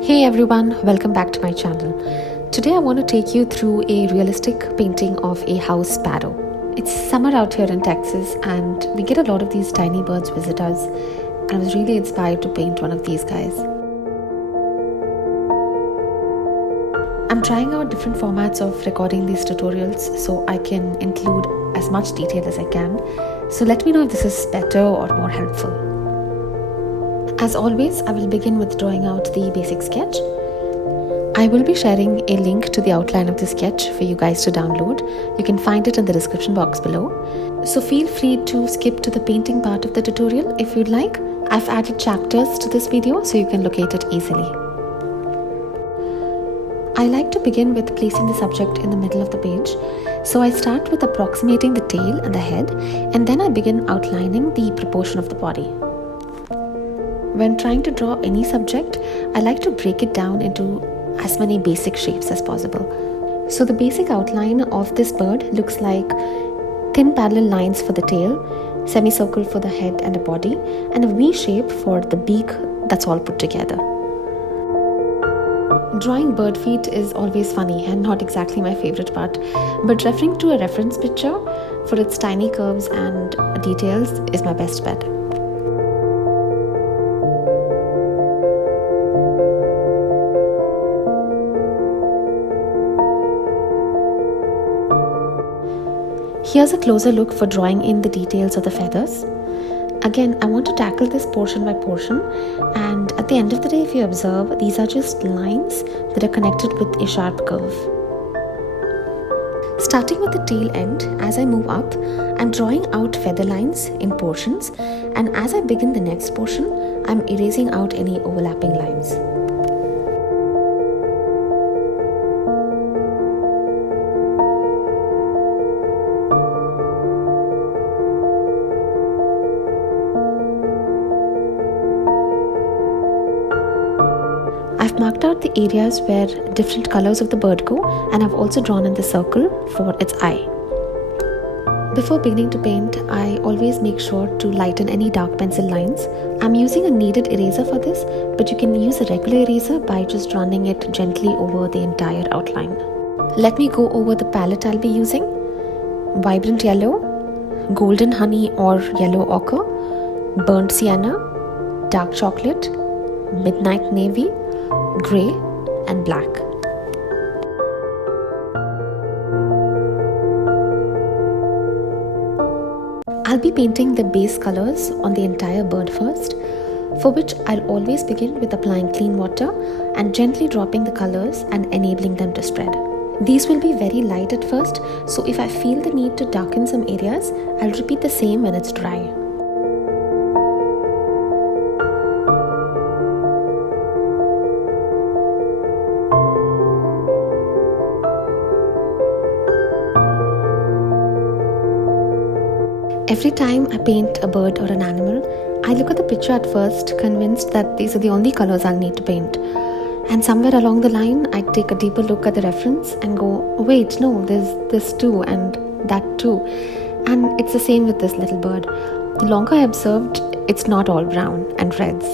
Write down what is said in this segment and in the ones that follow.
Hey everyone, welcome back to my channel. Today I want to take you through a realistic painting of a house sparrow. It's summer out here in Texas and we get a lot of these tiny birds visit us, and I was really inspired to paint one of these guys. I'm trying out different formats of recording these tutorials so I can include as much detail as I can. So let me know if this is better or more helpful. As always, I will begin with drawing out the basic sketch. I will be sharing a link to the outline of the sketch for you guys to download. You can find it in the description box below. So feel free to skip to the painting part of the tutorial if you'd like. I've added chapters to this video so you can locate it easily. I like to begin with placing the subject in the middle of the page. So I start with approximating the tail and the head, and then I begin outlining the proportion of the body. When trying to draw any subject, I like to break it down into as many basic shapes as possible. So the basic outline of this bird looks like thin parallel lines for the tail, semicircle for the head and the body, and a V shape for the beak that's all put together. Drawing bird feet is always funny and not exactly my favorite part, but referring to a reference picture for its tiny curves and details is my best bet. Here's a closer look for drawing in the details of the feathers. Again, I want to tackle this portion by portion, and at the end of the day, if you observe, these are just lines that are connected with a sharp curve. Starting with the tail end, as I move up, I'm drawing out feather lines in portions, and as I begin the next portion, I'm erasing out any overlapping lines. I've marked out the areas where different colors of the bird go, and I've also drawn in the circle for its eye. Before beginning to paint, I always make sure to lighten any dark pencil lines. I'm using a kneaded eraser for this, but you can use a regular eraser by just running it gently over the entire outline. Let me go over the palette I'll be using. Vibrant yellow, golden honey or yellow ochre, burnt sienna, dark chocolate, midnight navy, grey and black. I'll be painting the base colors on the entire bird first, for which I'll always begin with applying clean water and gently dropping the colors and enabling them to spread. These will be very light at first, so if I feel the need to darken some areas, I'll repeat the same when it's dry. Every time I paint a bird or an animal, I look at the picture at first, convinced that these are the only colors I'll need to paint. And somewhere along the line, I take a deeper look at the reference and go, wait, no, there's this too and that too. And it's the same with this little bird. The longer I observed, it's not all brown and reds.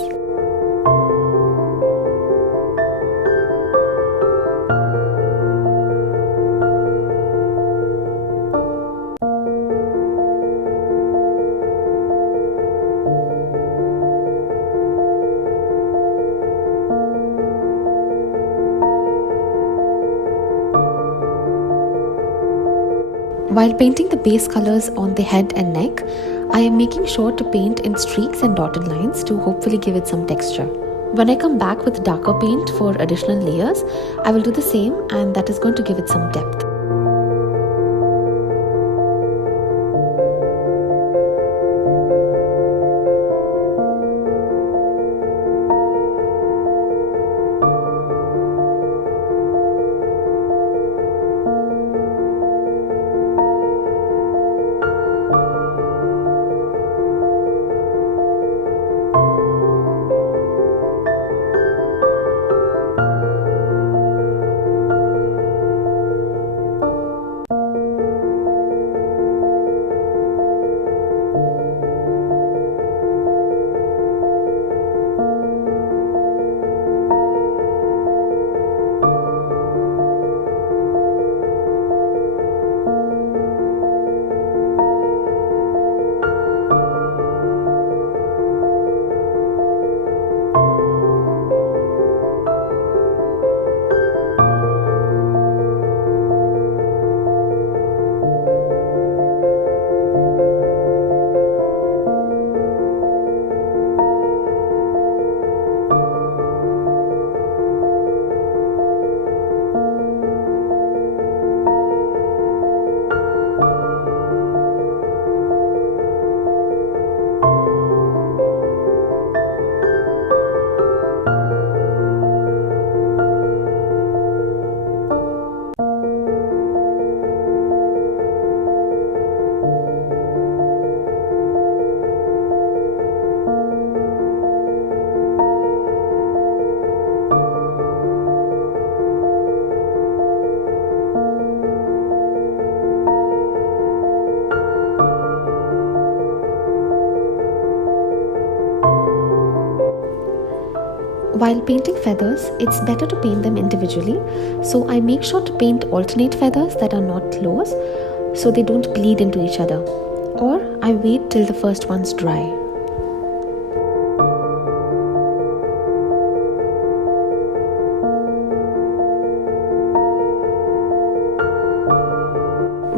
While painting the base colors on the head and neck, I am making sure to paint in streaks and dotted lines to hopefully give it some texture. When I come back with darker paint for additional layers, I will do the same, and that is going to give it some depth. While painting feathers, it's better to paint them individually, so I make sure to paint alternate feathers that are not close so they don't bleed into each other, or I wait till the first ones dry.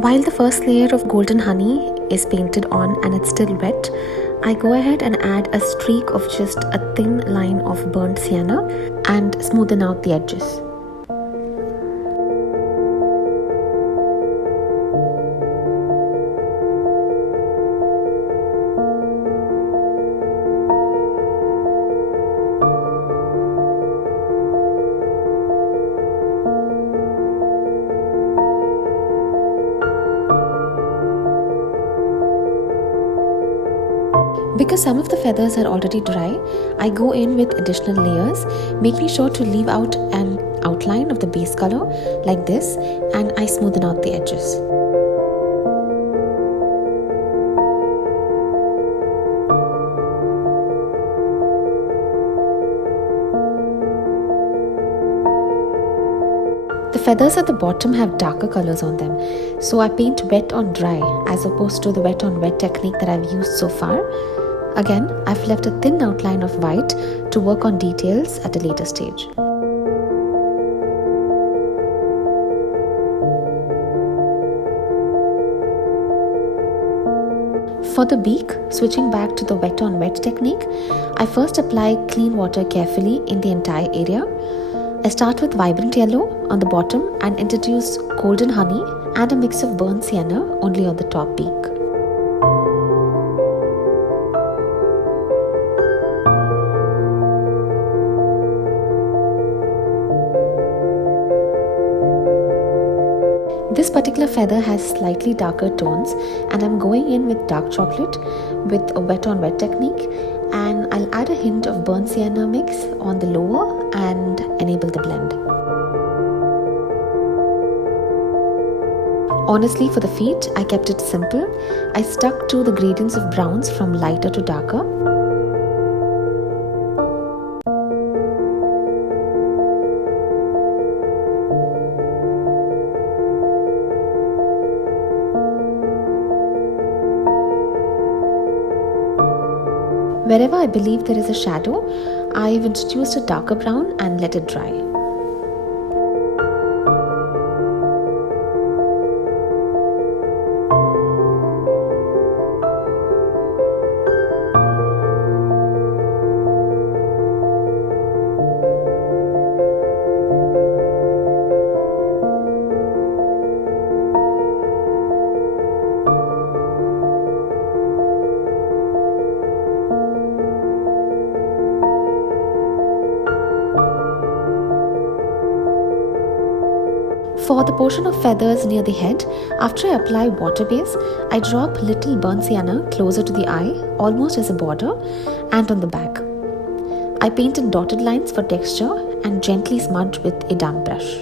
While the first layer of golden honey is painted on and it's still wet, I go ahead and add a streak of just a thin line of burnt sienna and smoothen out the edges. Because some of the feathers are already dry, I go in with additional layers, making sure to leave out an outline of the base color like this, and I smoothen out the edges. The feathers at the bottom have darker colors on them, so I paint wet on dry as opposed to the wet on wet technique that I've used so far. Again, I've left a thin outline of white to work on details at a later stage. For the beak, switching back to the wet on wet technique, I first apply clean water carefully in the entire area. I start with vibrant yellow on the bottom and introduce golden honey and a mix of burnt sienna only on the top beak. This particular feather has slightly darker tones, and I'm going in with dark chocolate with a wet on wet technique, and I'll add a hint of burnt sienna mix on the lower and enable the blend. Honestly, for the feet, I kept it simple. I stuck to the gradients of browns from lighter to darker. Wherever I believe there is a shadow, I've introduced a darker brown and let it dry. For the portion of feathers near the head, after I apply water base, I drop little burnt sienna closer to the eye, almost as a border, and on the back. I paint in dotted lines for texture and gently smudge with a damp brush.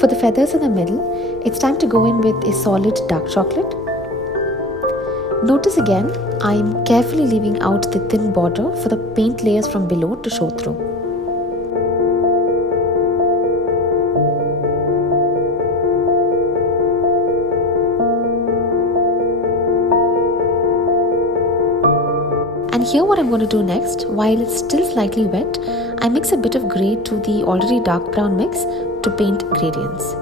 For the feathers in the middle, it's time to go in with a solid dark chocolate. Notice again, I'm carefully leaving out the thin border for the paint layers from below to show through. And here what I'm going to do next, while it's still slightly wet, I mix a bit of grey to the already dark brown mix to paint gradients.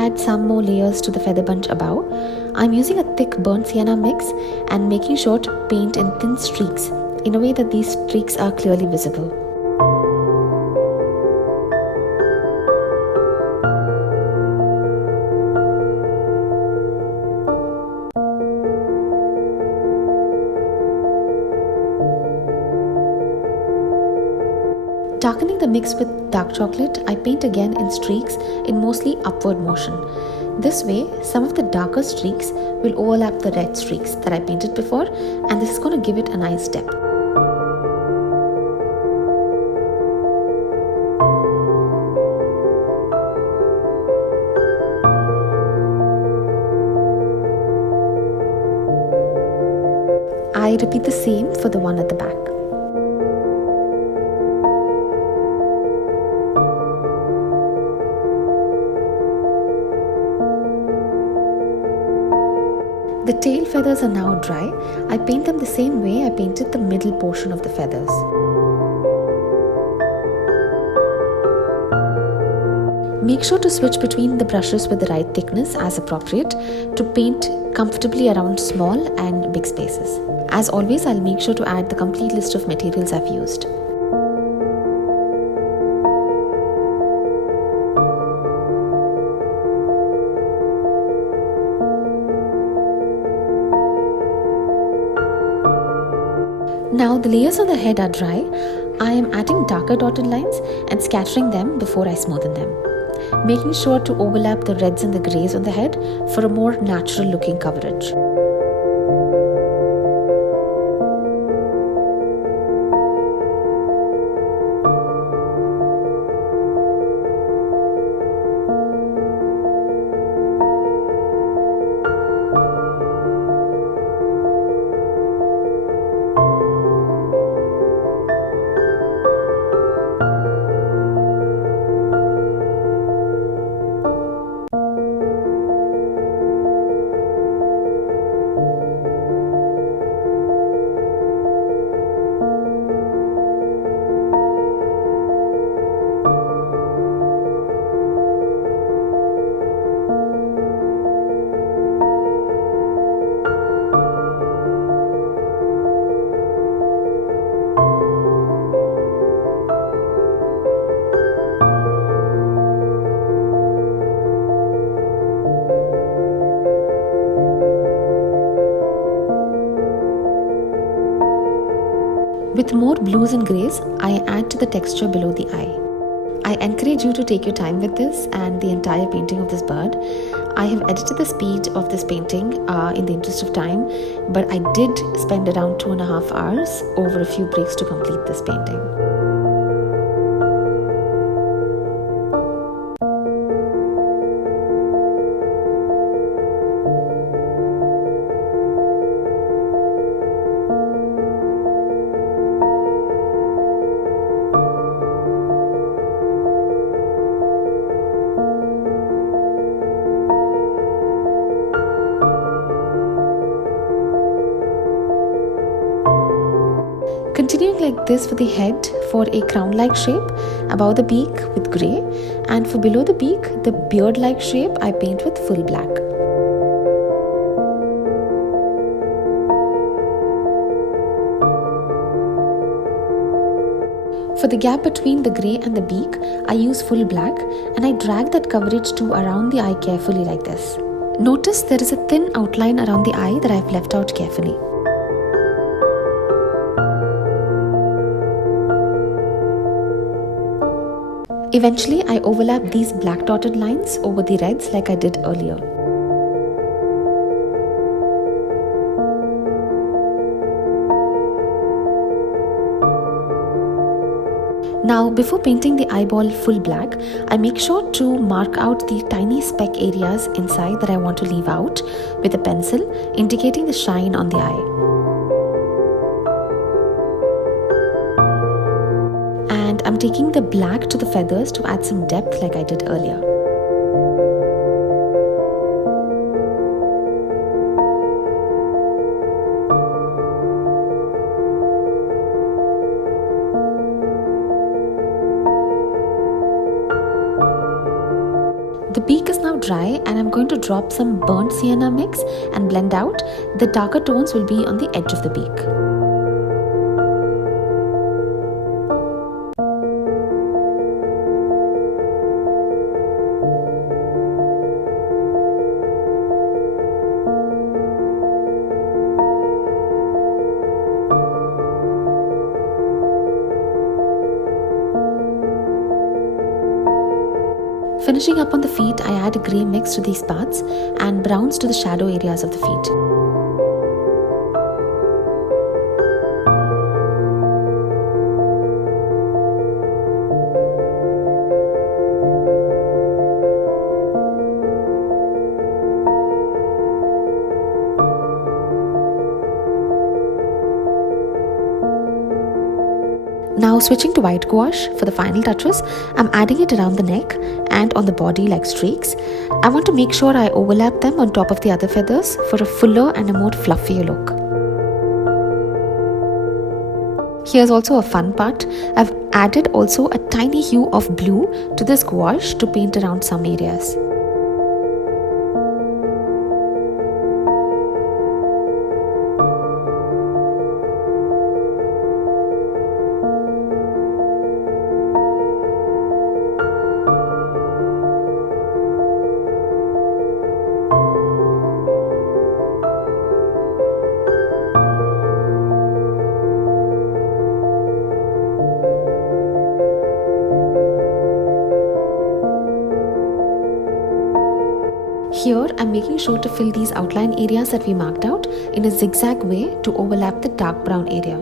add some more layers to the feather bunch above, I'm using a thick burnt sienna mix and making sure to paint in thin streaks in a way that these streaks are clearly visible. Darkening the mix with dark chocolate, I paint again in streaks in mostly upward motion. This way, some of the darker streaks will overlap the red streaks that I painted before, and this is going to give it a nice depth. I repeat the same for the one at the back. The tail feathers are now dry. I paint them the same way I painted the middle portion of the feathers. Make sure to switch between the brushes with the right thickness as appropriate to paint comfortably around small and big spaces. As always, I'll make sure to add the complete list of materials I've used. Now the layers on the head are dry. I am adding darker dotted lines and scattering them before I smoothen them, making sure to overlap the reds and the greys on the head for a more natural looking coverage. With more blues and greys, I add to the texture below the eye. I encourage you to take your time with this and the entire painting of this bird. I have edited the speed of this painting in the interest of time, but I did spend around 2.5 hours over a few breaks to complete this painting. Continuing like this for the head for a crown-like shape, above the beak with grey, and for below the beak, the beard-like shape I paint with full black. For the gap between the grey and the beak, I use full black and I drag that coverage to around the eye carefully like this. Notice there is a thin outline around the eye that I've left out carefully. Eventually, I overlap these black dotted lines over the reds like I did earlier. Now, before painting the eyeball full black, I make sure to mark out the tiny speck areas inside that I want to leave out with a pencil, indicating the shine on the eye. And I'm taking the black to the feathers to add some depth like I did earlier. The beak is now dry and I'm going to drop some burnt sienna mix and blend out. The darker tones will be on the edge of the beak. Finishing up on the feet, I add grey mix to these parts and browns to the shadow areas of the feet. Now switching to white gouache for the final touches, I'm adding it around the neck and on the body like streaks. I want to make sure I overlap them on top of the other feathers for a fuller and a more fluffier look. Here's also a fun part. I've added also a tiny hue of blue to this gouache to paint around some areas. Here, I'm making sure to fill these outline areas that we marked out in a zigzag way to overlap the dark brown area.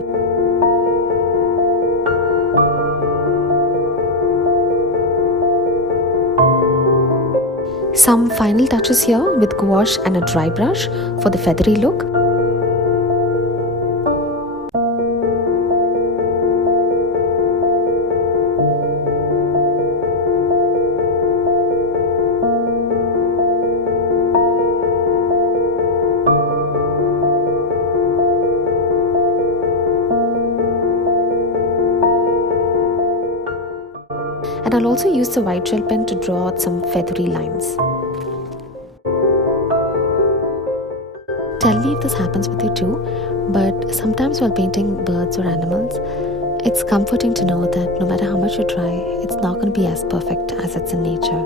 Some final touches here with gouache and a dry brush for the feathery look. And I'll also use the white gel pen to draw out some feathery lines. Tell me if this happens with you too, but sometimes while painting birds or animals, it's comforting to know that no matter how much you try, it's not going to be as perfect as it's in nature,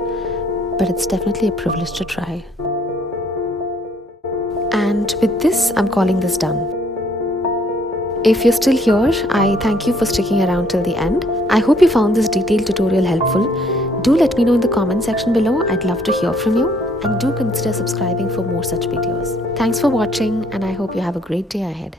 but it's definitely a privilege to try. And with this, I'm calling this done. If you're still here, I thank you for sticking around till the end. I hope you found this detailed tutorial helpful. Do let me know in the comment section below. I'd love to hear from you. And do consider subscribing for more such videos. Thanks for watching and I hope you have a great day ahead.